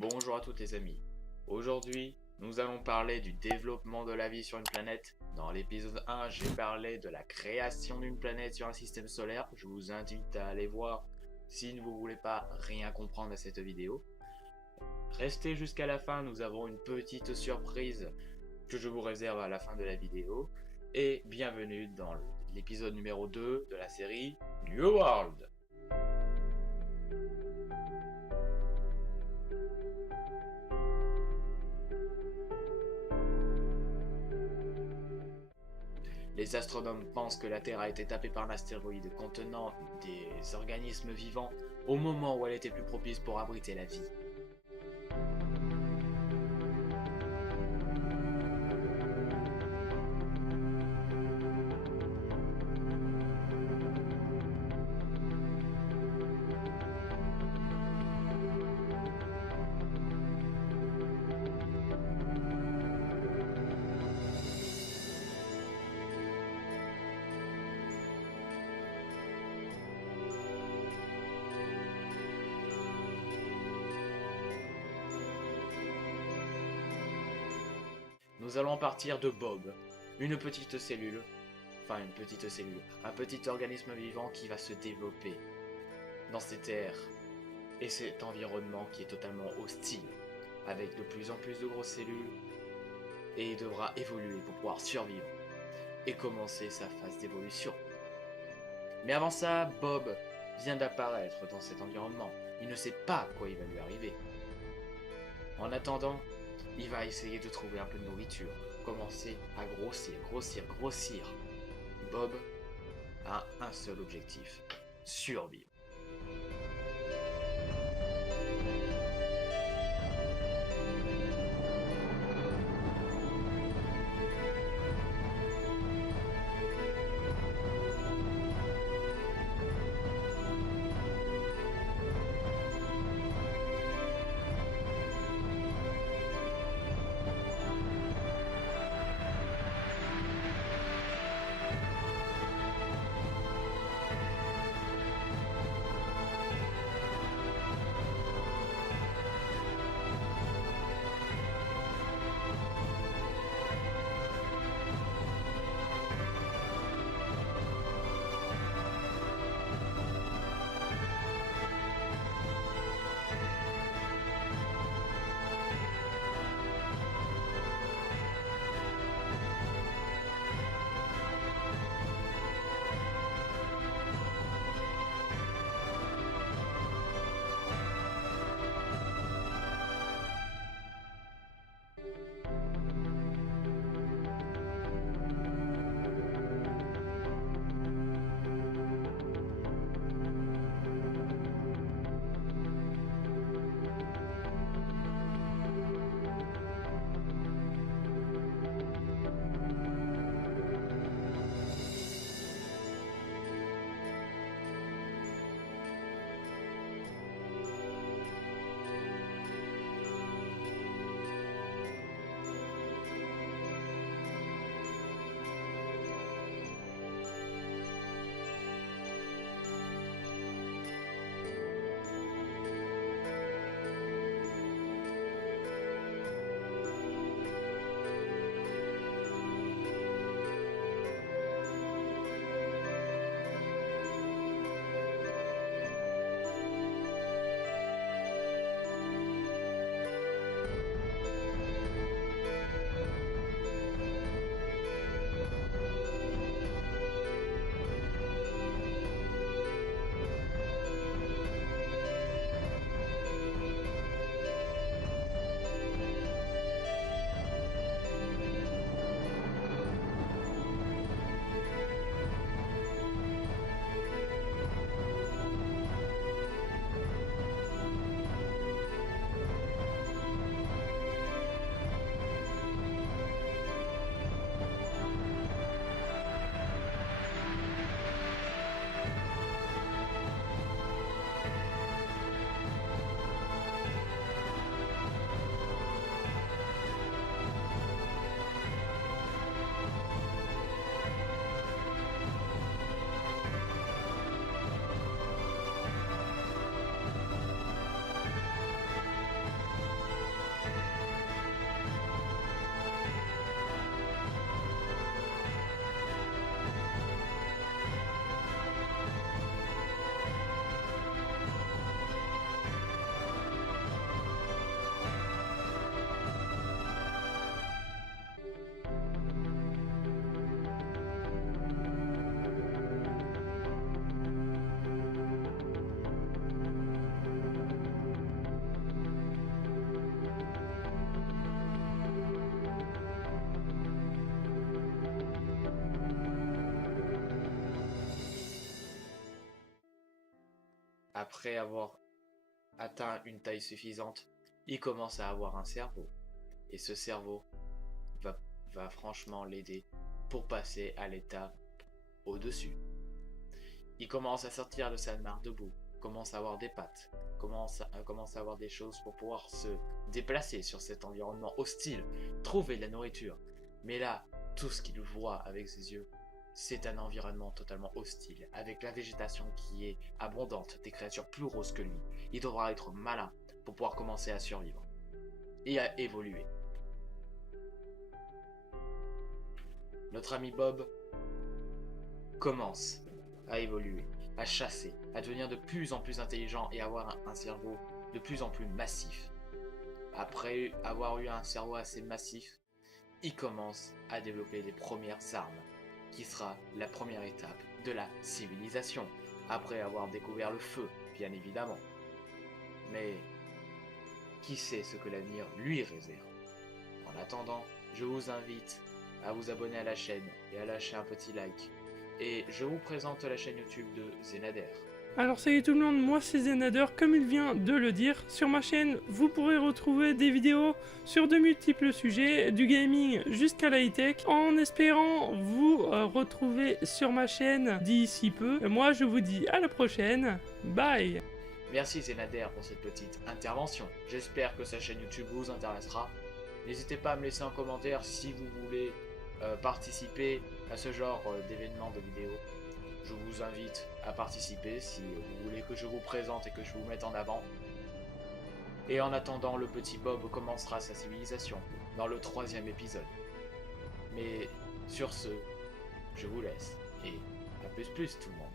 Bonjour à toutes les amis. Aujourd'hui, nous allons parler du développement de la vie sur une planète. Dans l'épisode 1, j'ai parlé de la création d'une planète sur un système solaire. Je vous invite à aller voir si vous ne voulez pas rien comprendre à cette vidéo. Restez jusqu'à la fin, nous avons une petite surprise que je vous réserve à la fin de la vidéo. Et bienvenue dans l'épisode numéro 2 de la série New World. Les astronomes pensent que la Terre a été tapée par un astéroïde contenant des organismes vivants au moment où elle était plus propice pour abriter la vie. Nous allons partir de Bob, une petite cellule, un petit organisme vivant qui va se développer dans cette terre et cet environnement qui est totalement hostile, avec de plus en plus de grosses cellules, et il devra évoluer pour pouvoir survivre et commencer sa phase d'évolution. Mais avant ça, Bob vient d'apparaître dans cet environnement. Il ne sait pas quoi il va lui arriver. En attendant, il va essayer de trouver un peu de nourriture, commencer à grossir. Bob a un seul objectif, survivre. après avoir atteint une taille suffisante, il commence à avoir un cerveau. Et ce cerveau va franchement l'aider pour passer à l'état au-dessus. Il commence à sortir de sa mare debout, commence à avoir des pattes, commence à avoir des choses pour pouvoir se déplacer sur cet environnement hostile, trouver de la nourriture. Mais là, tout ce qu'il voit avec ses yeux, c'est un environnement totalement hostile, avec la végétation qui est abondante, des créatures plus roses que lui. Il devra être malin pour pouvoir commencer à survivre et à évoluer. Notre ami Bob commence à évoluer, à chasser, à devenir de plus en plus intelligent et avoir un cerveau de plus en plus massif. Après avoir eu un cerveau assez massif, il commence à développer les premières armes, qui sera la première étape de la civilisation, après avoir découvert le feu, bien évidemment. Mais qui sait ce que l'avenir lui réserve? En attendant, je vous invite à vous abonner à la chaîne et à lâcher un petit like. Et je vous présente la chaîne YouTube de Zenader. Alors salut tout le monde, moi c'est Zenader, comme il vient de le dire. Sur ma chaîne, vous pourrez retrouver des vidéos sur de multiples sujets, du gaming jusqu'à la high-tech, en espérant vous retrouver sur ma chaîne d'ici peu. Moi je vous dis à la prochaine, bye. Merci Zenader pour cette petite intervention. J'espère que sa chaîne YouTube vous intéressera. N'hésitez pas à me laisser un commentaire si vous voulez participer à ce genre d'événements de vidéos. Je vous invite à participer si vous voulez que je vous présente et que je vous mette en avant. Et en attendant, le petit Bob commencera sa civilisation dans le 3e épisode. Mais sur ce, je vous laisse et à plus tout le monde.